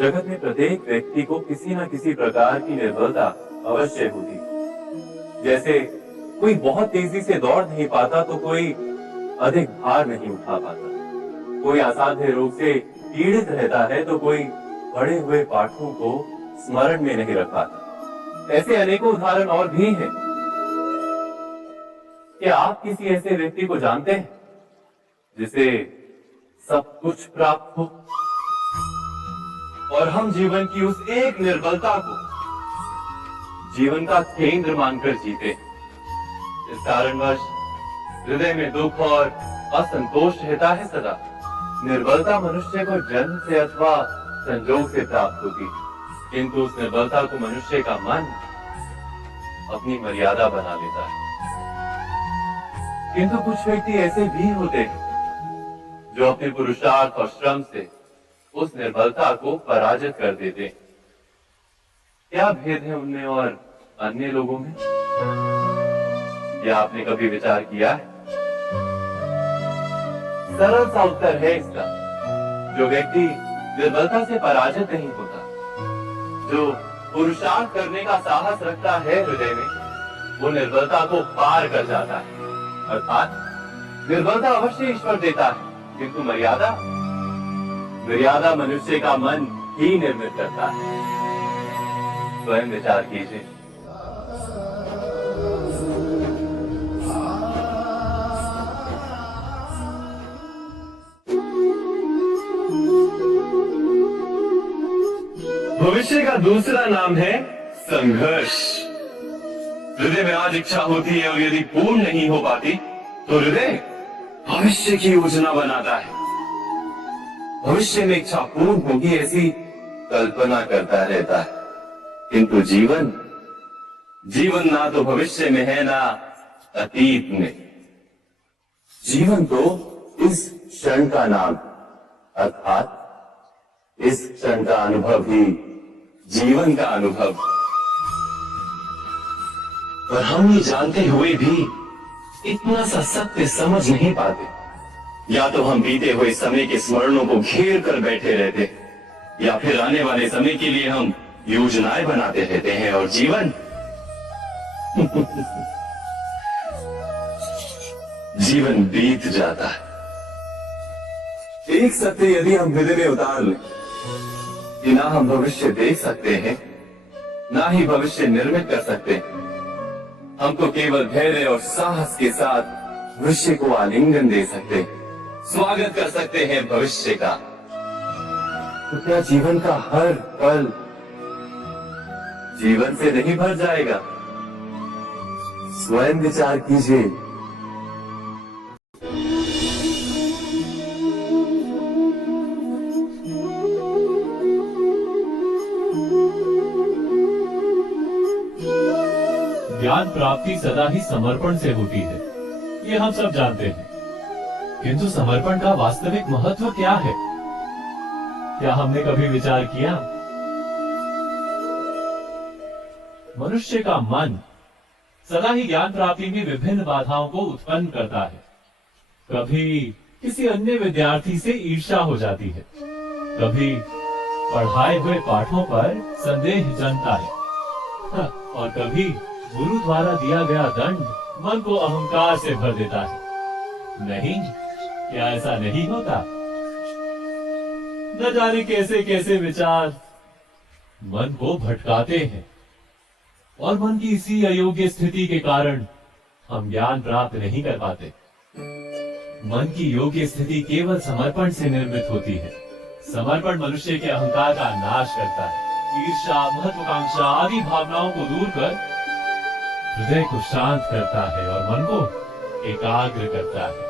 जगत में प्रत्येक व्यक्ति को किसी न किसी प्रकार की निर्बलता अवश्य होती। जैसे कोई बहुत तेजी से दौड़ नहीं पाता तो कोई अधिक भार नहीं उठा पाता, कोई असाध्य रोग से पीड़ित रहता है तो कोई पढ़े हुए पाठों को स्मरण में नहीं रख पाता। ऐसे अनेकों उदाहरण और भी हैं। क्या आप किसी ऐसे व्यक्ति को जानते हैं जिसे सब कुछ प्राप्त हो और हम जीवन की उस एक निर्बलता को जीवन का केंद्र मानकर जीते? इस कारणवश हृदय में दुख और असंतोष रहता है सदा। निर्बलता मनुष्य को जन्म से अथवा संजोग से प्राप्त होती, किंतु उस निर्बलता को मनुष्य का मन अपनी मर्यादा बना लेता है। किंतु कुछ व्यक्ति ऐसे भी होते हैं जो अपने पुरुषार्थ और श्रम से उस निर्बलता को पराजित कर देते हैं। क्या भेद है उनमें और अन्य लोगों में? क्या आपने कभी विचार किया है? सरल सा उत्तर है इसका। जो व्यक्ति निर्बलता से पराजित नहीं होता, जो पुरुषार्थ करने का साहस रखता है हृदय में, वो निर्बलता को पार कर जाता है। अर्थात निर्बलता अवश्य ईश्वर देता है, किंतु मर्यादा मनुष्य का मन ही निर्मित करता है। स्वयं विचार कीजिए। भविष्य का दूसरा नाम है संघर्ष। हृदय में आज इच्छा होती है और यदि पूर्ण नहीं हो पाती तो हृदय भविष्य की योजना बनाता है। भविष्य में इच्छा पूर्ण होगी ऐसी कल्पना करता रहता है, किंतु जीवन ना तो भविष्य में है ना अतीत में। जीवन तो इस क्षण का नाम, अर्थात इस क्षण का अनुभव ही जीवन का अनुभव। पर हम ये जानते हुए भी इतना सा सत्य समझ नहीं पाते। या तो हम बीते हुए समय के स्मरणों को घेर कर बैठे रहते, या फिर आने वाले समय के लिए हम योजनाएं बनाते रहते हैं और जीवन जीवन बीत जाता है। एक सत्य यदि हम हृदय में उतार लें कि ना हम भविष्य देख सकते हैं, ना ही भविष्य निर्मित कर सकते हैं, हम तो केवल धैर्य और साहस के साथ भविष्य को आलिंगन दे सकते हैं, स्वागत कर सकते हैं भविष्य का। तो क्या जीवन का हर पल जीवन से नहीं भर जाएगा? स्वयं विचार कीजिए। ज्ञान प्राप्ति सदा ही समर्पण से होती है, ये हम सब जानते हैं। किंतु समर्पण का वास्तविक महत्व क्या है? क्या हमने कभी विचार किया? मनुष्य का मन सदा ही ज्ञान प्राप्ति में विभिन्न बाधाओं को उत्पन्न करता है। कभी किसी अन्य विद्यार्थी से ईर्ष्या हो जाती है, कभी पढ़ाए हुए पाठों पर संदेह जमता है, और कभी गुरु द्वारा दिया गया दंड मन को अहंकार से भर देता है। नहीं, क्या ऐसा नहीं होता? न जाने कैसे कैसे विचार मन को भटकाते हैं, और मन की इसी अयोग्य स्थिति के कारण हम ज्ञान प्राप्त नहीं कर पाते। मन की योग्य स्थिति केवल समर्पण से निर्मित होती है। समर्पण मनुष्य के अहंकार का नाश करता है, ईर्ष्या, महत्वाकांक्षा आदि भावनाओं को दूर कर हृदय को शांत करता है और मन को एकाग्र करता है।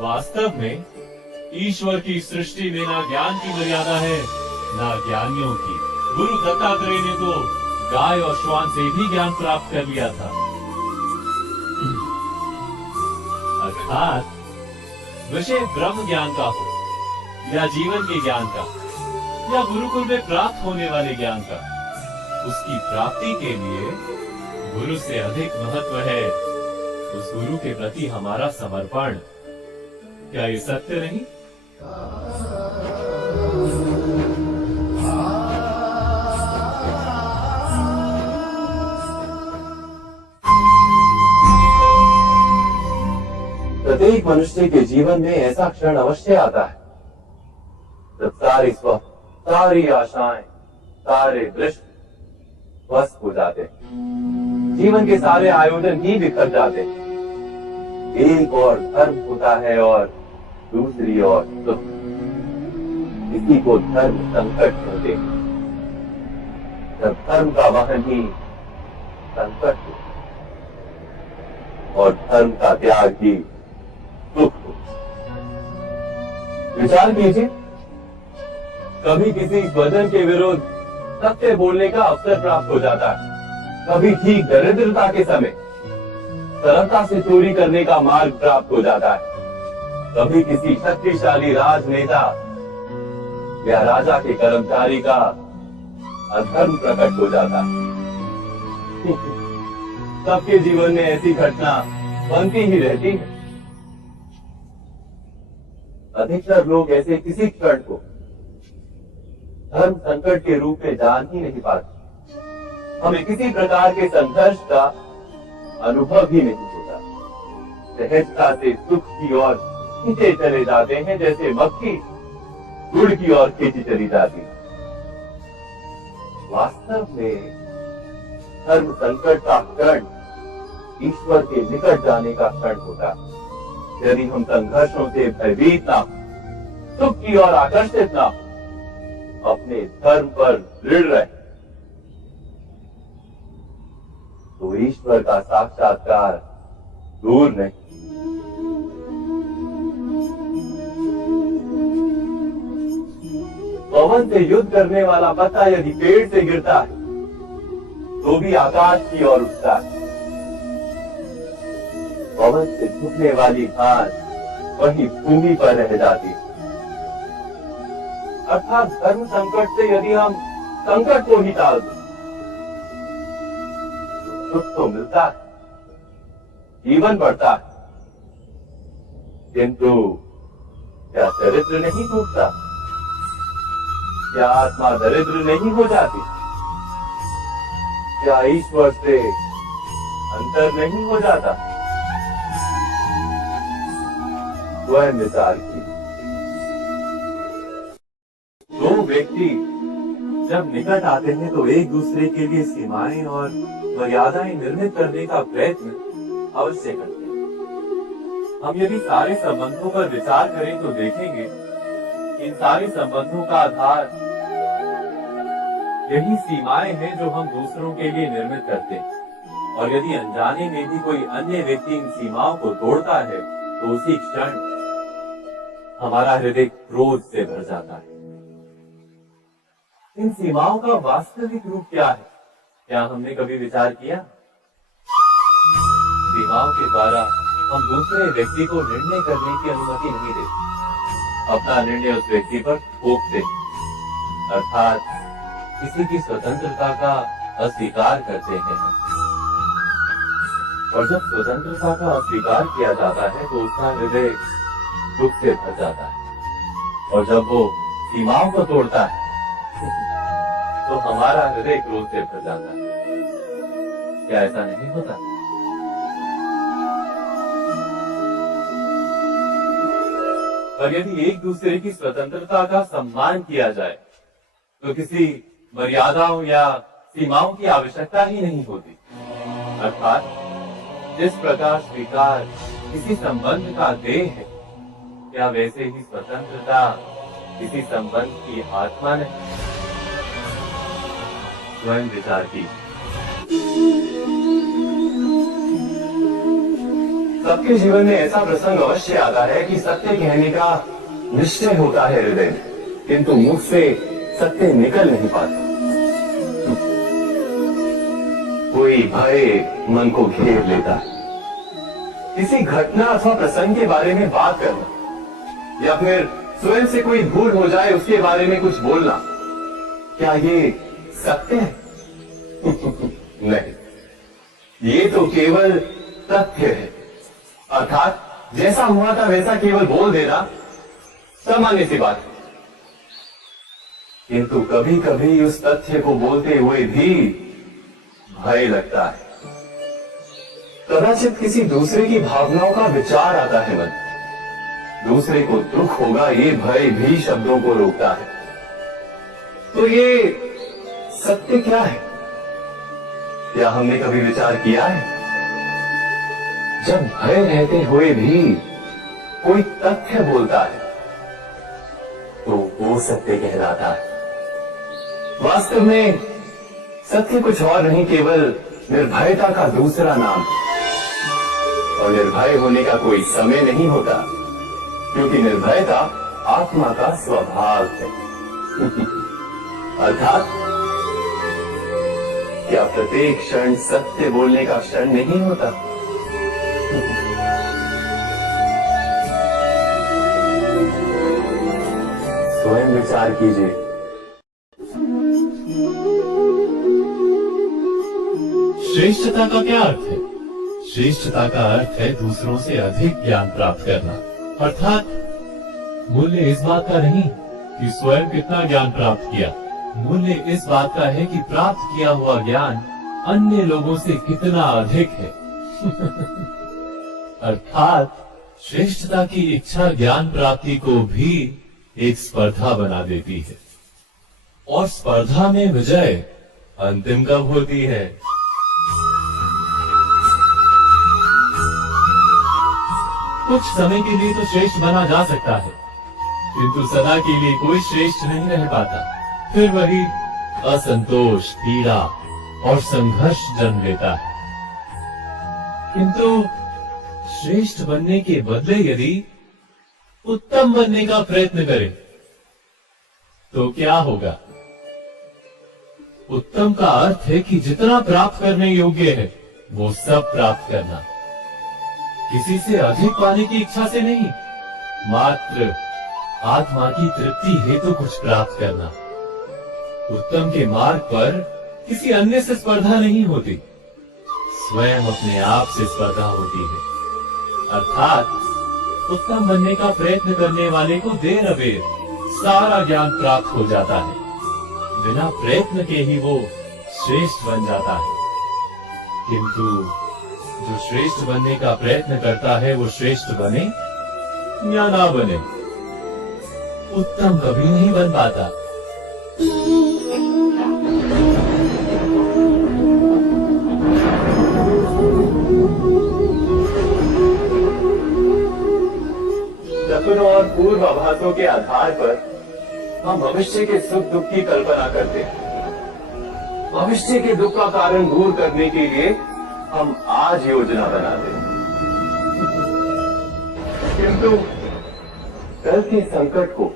वास्तव में ईश्वर की सृष्टि में ना ज्ञान की मर्यादा है, ना ज्ञानियों की। गुरु दत्तात्रेय ने तो गाय और श्वान से भी ज्ञान प्राप्त कर लिया था। अर्थात विषय ब्रह्म ज्ञान का हो, या जीवन के ज्ञान का, या गुरुकुल में प्राप्त होने वाले ज्ञान का, उसकी प्राप्ति के लिए गुरु से अधिक महत्व है उस गुरु के प्रति हमारा समर्पण। क्या ये सत्य नहीं? प्रत्येक मनुष्य के जीवन में ऐसा क्षण अवश्य आता है जब सारी स्वप्न, सारी आशाएं, सारे दृश्य ध्वस्त हो जाते हैं। जीवन के सारे आयोजन ही बिखर जाते हैं। एक और धर्म होता है और दूसरी ओर सुख। इसी को धर्म संकट कहते हैं। जब धर्म का वाहन ही संकट हो और धर्म का त्याग ही सुख हो। विचार कीजिए, कभी किसी स्वजन के विरुद्ध सत्य बोलने का अवसर प्राप्त हो जाता है, कभी ठीक दरिद्रता के समय सरलता से चोरी करने का मार्ग प्राप्त हो जाता है, कभी किसी शक्तिशाली राजनेता या राजा के कर्मचारी का अधर्म प्रकट हो जाता है। सबके जीवन में ऐसी घटना बनती ही रहती है। अधिकतर लोग ऐसे किसी क्षण को धर्म संकट के रूप में जान ही नहीं पाते। हमें किसी प्रकार के संघर्ष का अनुभव ही नहीं होता। सहजता से सुख की ओर खींचे चले जाते हैं, जैसे मक्खी गुड़ की ओर खींची चली जाती है। वास्तव में धर्म संकट का क्षण ईश्वर के निकट जाने का क्षण होता है। यदि हम संघर्षों से भयभीत ना, सुख की ओर आकर्षित ना, अपने धर्म पर दृढ़ रहे, तो ईश्वर का साक्षात्कार दूर नहीं। पवन से युद्ध करने वाला पत्ता यदि पेड़ से गिरता है तो भी आकाश की ओर उठता है। पवन से झुकने वाली घास वही भूमि पर रह जाती है। अर्थात धर्म संकट से यदि हम संकट को ही टाल दें तो सुख तो मिलता है, जीवन बढ़ता है, किंतु क्या चरित्र नहीं टूटता? क्या आत्मा दरिद्र नहीं हो जाती? क्या ईश्वर से अंतर नहीं हो जाता? स्वयं विचार की। दो व्यक्ति जब निकट आते हैं तो एक दूसरे के लिए सीमाएं और मर्यादाएं निर्मित करने का प्रयत्न अवश्य करते हैं। हम यदि सारे संबंधों पर विचार करें तो देखेंगे इन सारे संबंधों का आधार यही सीमाएं हैं जो हम दूसरों के लिए निर्मित करते हैं। और यदि अनजाने में भी कोई अन्य व्यक्ति इन सीमाओं को तोड़ता है तो उसी क्षण हमारा हृदय क्रोध से भर जाता है। इन सीमाओं का वास्तविक रूप क्या है? क्या हमने कभी विचार किया? सीमाओं के द्वारा हम दूसरे व्यक्ति को निर्णय करने की अनुमति नहीं देते। अपना निर्णय उस व्यक्ति पर थोप देते, अर्थात किसी की स्वतंत्रता का अस्वीकार करते हैं। और जब स्वतंत्रता का अस्वीकार किया जाता है तो उसका हृदय दुख से भर जाता है। और जब वो सीमाओं को तोड़ता है तो हमारा हृदय क्रोध से भर जाता है। क्या ऐसा नहीं होता? पर यदि एक दूसरे की स्वतंत्रता का सम्मान किया जाए तो किसी मर्यादाओं या सीमाओं की आवश्यकता ही नहीं होती। अर्थात जिस प्रकार स्वीकार किसी संबंध का देह है, क्या वैसे ही स्वतंत्रता किसी संबंध की आत्मा नहीं? स्वयं विचार की। सबके जीवन में ऐसा प्रसंग अवश्य आता है कि सत्य कहने का निश्चय होता है हृदय में, किंतु मुख से सत्य निकल नहीं पाता। कोई भय मन को घेर लेता है। किसी घटना अथवा प्रसंग के बारे में बात करना या फिर स्वयं से कोई भूल हो जाए उसके बारे में कुछ बोलना, क्या ये सत्य है? नहीं, ये तो केवल तथ्य है। अर्थात जैसा हुआ था वैसा केवल बोल देना सामान्य सी बात है। किंतु कभी कभी उस तथ्य को बोलते हुए भी भय लगता है। कदाचित किसी दूसरे की भावनाओं का विचार आता है मन, दूसरे को दुख होगा ये भय भी शब्दों को रोकता है। तो ये सत्य क्या है? क्या हमने कभी विचार किया है? जब भय रहते हुए भी कोई तथ्य बोलता है तो वो सत्य कहलाता है। वास्तव में सत्य कुछ और नहीं, केवल निर्भयता का दूसरा नाम है। और निर्भय होने का कोई समय नहीं होता, क्योंकि निर्भयता आत्मा का स्वभाव है। अर्थात क्या प्रत्येक क्षण सत्य बोलने का क्षण नहीं होता? स्वयं विचार कीजिए। श्रेष्ठता का क्या अर्थ है? श्रेष्ठता का अर्थ है दूसरों से अधिक ज्ञान प्राप्त करना। अर्थात मूल्य इस बात का नहीं कि स्वयं कितना ज्ञान प्राप्त किया, मूल्य इस बात का है कि प्राप्त किया हुआ ज्ञान अन्य लोगों से कितना अधिक है। अर्थात श्रेष्ठता की इच्छा ज्ञान प्राप्ति को भी एक स्पर्धा बना देती है, और स्पर्धा में विजय अंतिम कब होती है? कुछ समय के लिए तो श्रेष्ठ बना जा सकता है, किंतु सदा के लिए कोई श्रेष्ठ नहीं रह पाता। फिर वही असंतोष, पीड़ा और संघर्ष जन्म लेता है। किंतु श्रेष्ठ बनने के बदले यदि उत्तम बनने का प्रयत्न करें तो क्या होगा? उत्तम का अर्थ है कि जितना प्राप्त करने योग्य है वो सब प्राप्त करना, किसी से अधिक पाने की इच्छा से नहीं, मात्र आत्मा की तृप्ति हेतु कुछ प्राप्त करना। उत्तम के मार्ग पर किसी अन्य से स्पर्धा नहीं होती, स्वयं अपने आप से स्पर्धा होती है। अर्थात उत्तम बनने का प्रयत्न करने वाले को देर अबेर सारा ज्ञान प्राप्त हो जाता है, बिना प्रयत्न के ही वो श्रेष्ठ बन जाता है। किंतु जो श्रेष्ठ बनने का प्रयत्न करता है वो श्रेष्ठ बने या ना बने, उत्तम कभी नहीं बन पाता। दर्शनों और पूर्वाभासों के आधार पर हम भविष्य के सुख दुख की कल्पना करते हैं। भविष्य के दुख का कारण दूर करने के लिए हम आज योजना बनाते हैं, किंतु कल के संकट को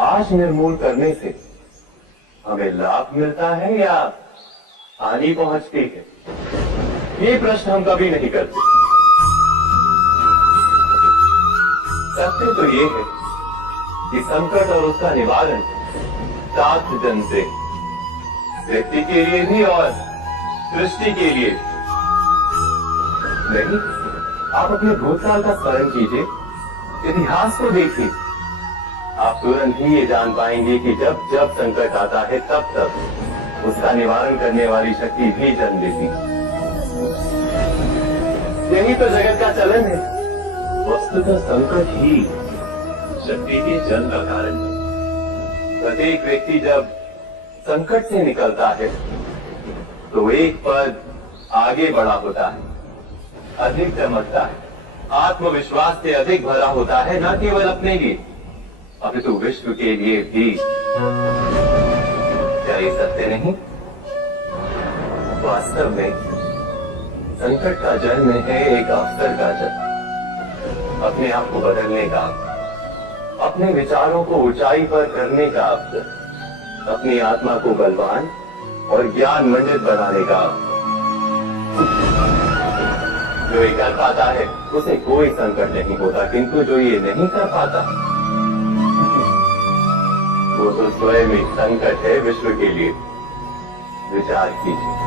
आज निर्मूल करने से हमें लाभ मिलता है या हानि पहुंचती है? ये प्रश्न हम कभी नहीं करते। सत्य तो ये है कि संकट और उसका निवारण सात जन से, व्यक्ति के लिए भी और सृष्टि के लिए नहीं। आप अपने भूतकाल का स्मरण कीजिए, इतिहास को देखिए, आप तुरंत ही ये जान पाएंगे कि जब जब संकट आता है तब तब उसका निवारण करने वाली शक्ति भी जन्म लेती है। यही तो जगत का चलन है। वस्तुतः संकट ही शक्ति के जन्म का कारण है। प्रत्येक व्यक्ति जब संकट से निकलता है तो एक पद आगे बढ़ा होता है, अधिक चमकता है, आत्मविश्वास से अधिक भरा होता है, न केवल अपने लिए अपितु विश्व के लिए भी। क्या ये सत्य नहीं? वास्तव में संकट का जन्म है एक अवसर का जन्म, अपने आप को बदलने का, अपने विचारों को ऊंचाई पर करने का अवसर, अपनी आत्मा को बलवान और ज्ञान मंडित बनाने का। जो ये कर पाता है उसे कोई संकट नहीं होता, किंतु जो ये नहीं कर पाता वो तो स्वयं एक संकट है विश्व के लिए। विचार कीजिए।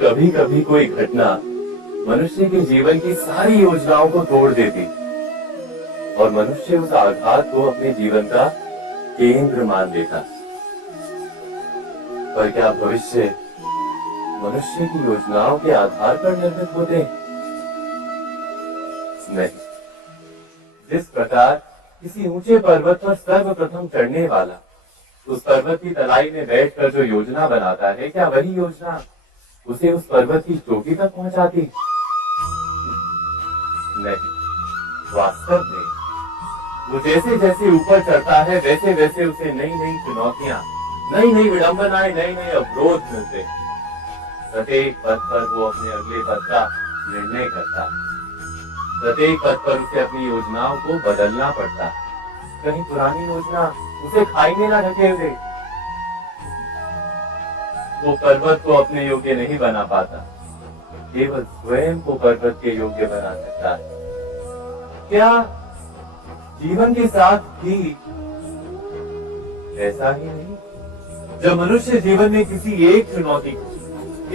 कभी कभी कोई घटना मनुष्य के जीवन की सारी योजनाओं को तोड़ देती और मनुष्य उस आघात को अपने जीवन का केंद्र मान लेता। पर क्या भविष्य मनुष्य की योजनाओं के आधार पर निर्मित होते हैं? नहीं। जिस प्रकार किसी ऊंचे पर्वत पर सर्वप्रथम चढ़ने वाला उस पर्वत की तलाई में बैठकर जो योजना बनाता है, क्या वही योजना उसे उस पर्वत की चोटी तक पहुंचाती? नहीं। वास्तव में वो जैसे जैसे ऊपर चढ़ता है वैसे वैसे उसे नई नई चुनौतियां, नई नई विडंबनाएं, नए नए अवरोध मिलते हैं। प्रत्येक पद पर वो अपने अगले पद का निर्णय करता है। प्रत्येक पद पर उसे अपनी योजनाओं को बदलना पड़ता है। कहीं पुरानी योजना उसे खाई में ना ढकेल दे। वो पर्वत को अपने योग्य नहीं बना पाता, केवल स्वयं को पर्वत के योग्य बना सकता है। क्या जीवन के साथ भी ऐसा ही नहीं? जब मनुष्य जीवन में किसी एक चुनौती को,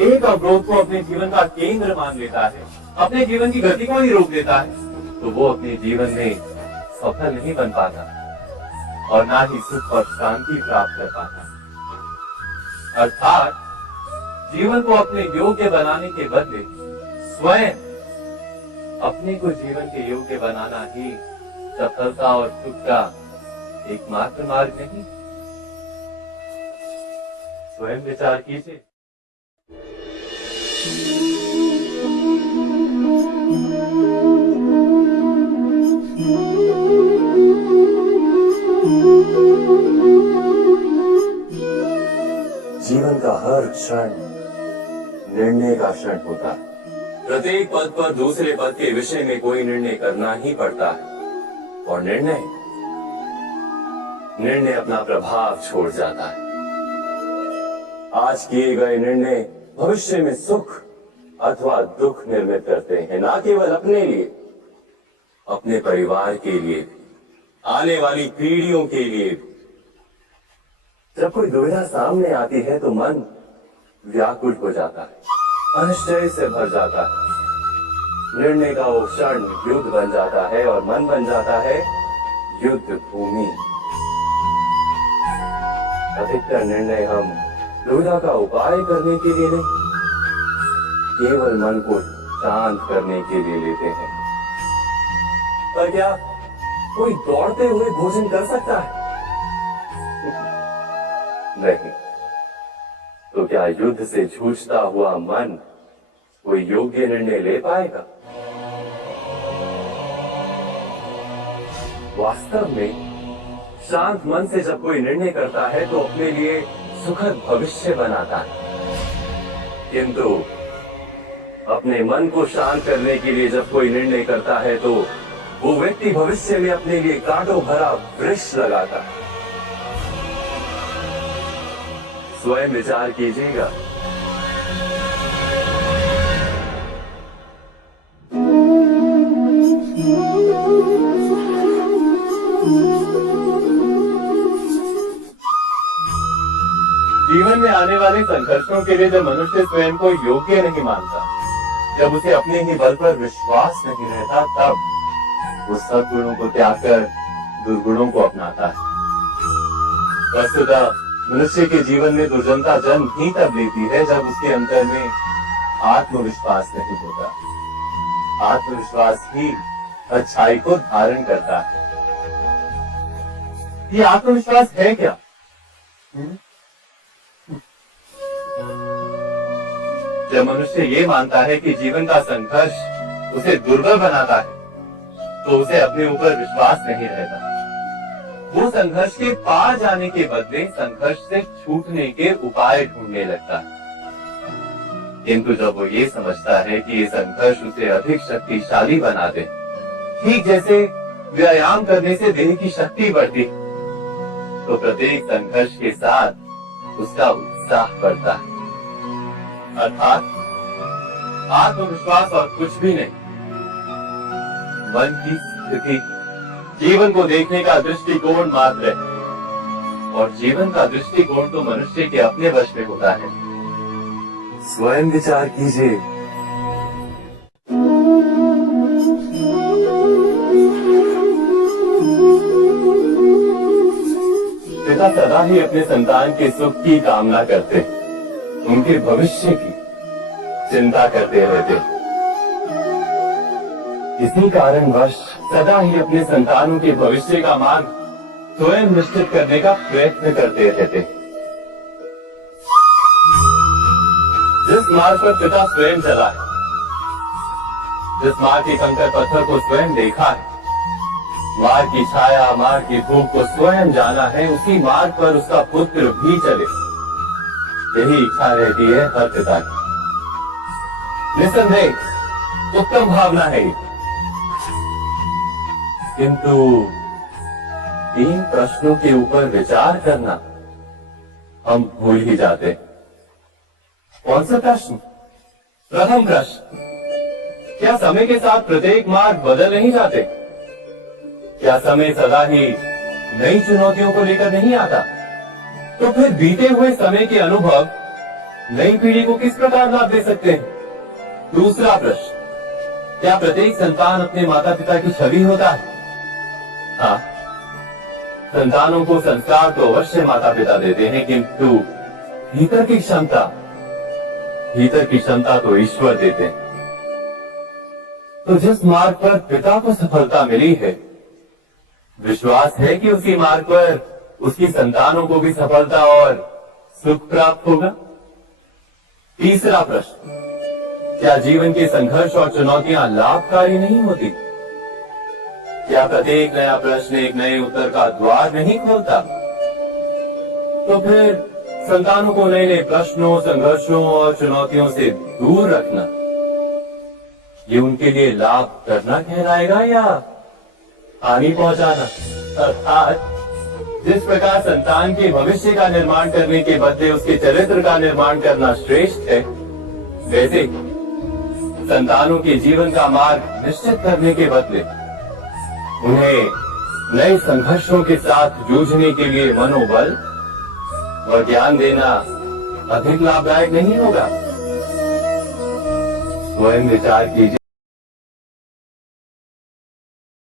एक अवरोध को अपने जीवन का केंद्र मान लेता है, अपने जीवन की गति को ही रोक देता है, तो वो अपने जीवन में सफल नहीं बन पाता और ना ही सुख और शांति प्राप्त कर पाता। अर्थात जीवन को अपने योग्य बनाने के बदले स्वयं अपने को जीवन के योग्य बनाना ही सफलता और सुख का एकमात्र मार्ग नहीं। स्वयं विचार कीजिए। जीवन का हर क्षण निर्णय का क्षण होता है। प्रत्येक पद पर दूसरे पद के विषय में कोई निर्णय करना ही पड़ता है और निर्णय अपना प्रभाव छोड़ जाता है। आज किए गए निर्णय भविष्य में सुख अथवा दुख निर्मित करते हैं, ना केवल अपने लिए, अपने परिवार के लिए, आने वाली पीढ़ियों के लिए भी। जब कोई दुविधा सामने आती है तो मन व्याकुल हो जाता है, अनिश्चय से भर जाता है। निर्णय का वो क्षण युद्ध बन जाता है और मन बन जाता है युद्ध भूमि। अधिकतर निर्णय हम दुविधा का उपाय करने के लिए नहीं, केवल मन को शांत करने के लिए लेते हैं। पर क्या कोई दौड़ते हुए भोजन कर सकता है? नहीं। तो क्या युद्ध से जूझता हुआ मन कोई योग्य निर्णय ले पाएगा? वास्तव में शांत मन से जब कोई निर्णय करता है तो अपने लिए सुखद भविष्य बनाता है, किंतु अपने मन को शांत करने के लिए जब कोई निर्णय करता है तो वो व्यक्ति भविष्य में अपने लिए कांटों भरा वृक्ष लगाता है। स्वयं विचार कीजिएगा। जीवन में आने वाले संघर्षों के लिए जब मनुष्य स्वयं को योग्य नहीं मानता, जब उसे अपने ही बल पर विश्वास नहीं रहता, तब वो सद्गुणों को त्याग कर दुर्गुणों को अपनाता है। वस्तुतः मनुष्य के जीवन में दुर्जनता जन्म ही तब लेती है जब उसके अंतर में आत्मविश्वास नहीं होता। आत्मविश्वास ही अच्छाई को धारण करता है। ये आत्मविश्वास है क्या? जब मनुष्य ये मानता है कि जीवन का संघर्ष उसे दुर्बल बनाता है, तो उसे अपने ऊपर विश्वास नहीं रहता। वो संघर्ष के पार जाने के बदले संघर्ष से छूटने के उपाय ढूंढने लगता है। किंतु जब वो ये समझता है कि ये संघर्ष उसे अधिक शक्तिशाली बना दे, ठीक जैसे व्यायाम करने से देह की शक्ति बढ़ती, तो प्रत्येक संघर्ष के साथ उसका उत्साह बढ़ता है। अर्थात आत्मविश्वास और कुछ भी नहीं, मन की स्थिति, जीवन को देखने का दृष्टिकोण मात्र है। और जीवन का दृष्टिकोण तो मनुष्य के अपने वश में होता है। स्वयं विचार कीजिए। पिता सदा ही अपने संतान के सुख की कामना करते, उनके भविष्य की चिंता करते रहते। इसी कारणवश सदा ही अपने संतानों के भविष्य का मार्ग स्वयं निश्चित करने का प्रयत्न करते रहते। जिस मार्ग पर पिता स्वयं चला है, जिस मार्ग के कंकर पत्थर को स्वयं देखा है, मार्ग की छाया, मार्ग की धूप को स्वयं जाना है, उसी मार्ग पर उसका पुत्र भी चले, यही इच्छा रहती है हर पिता की। निसंदेह उत्तम भावना है ये। किंतु इन प्रश्नों के ऊपर विचार करना हम भूल ही जाते। कौन सा प्रश्न? प्रथम प्रश्न, क्या समय के साथ प्रत्येक मार्ग बदल नहीं जाते? क्या समय सदा ही नई चुनौतियों को लेकर नहीं आता? तो फिर बीते हुए समय के अनुभव नई पीढ़ी को किस प्रकार लाभ दे सकते हैं? दूसरा प्रश्न, क्या प्रत्येक संतान अपने माता पिता की छवि होता है? हाँ, संतानों को संस्कार तो अवश्य माता पिता देते हैं, किंतु भीतर की क्षमता तो ईश्वर देते हैं। तो जिस मार्ग पर पिता को सफलता मिली है, विश्वास है कि उसी मार्ग पर उसकी संतानों को भी सफलता और सुख प्राप्त होगा। तीसरा प्रश्न, क्या जीवन के संघर्ष और चुनौतियां लाभकारी नहीं होती? क्या प्रत्येक नया प्रश्न एक नए उत्तर का द्वार नहीं खोलता? तो फिर संतानों को नए नए प्रश्नों, संघर्षों और चुनौतियों से दूर रखना, ये उनके लिए लाभ करना कहलाएगा या हानि पहुंचाना? अर्थात जिस प्रकार संतान के भविष्य का निर्माण करने के बदले उसके चरित्र का निर्माण करना श्रेष्ठ है, वैसे संतानों के जीवन का मार्ग निश्चित करने के बदले उन्हें नए संघर्षों के साथ जूझने के लिए मनोबल और ज्ञान देना अधिक लाभदायक नहीं होगा? स्वयं विचार कीजिए।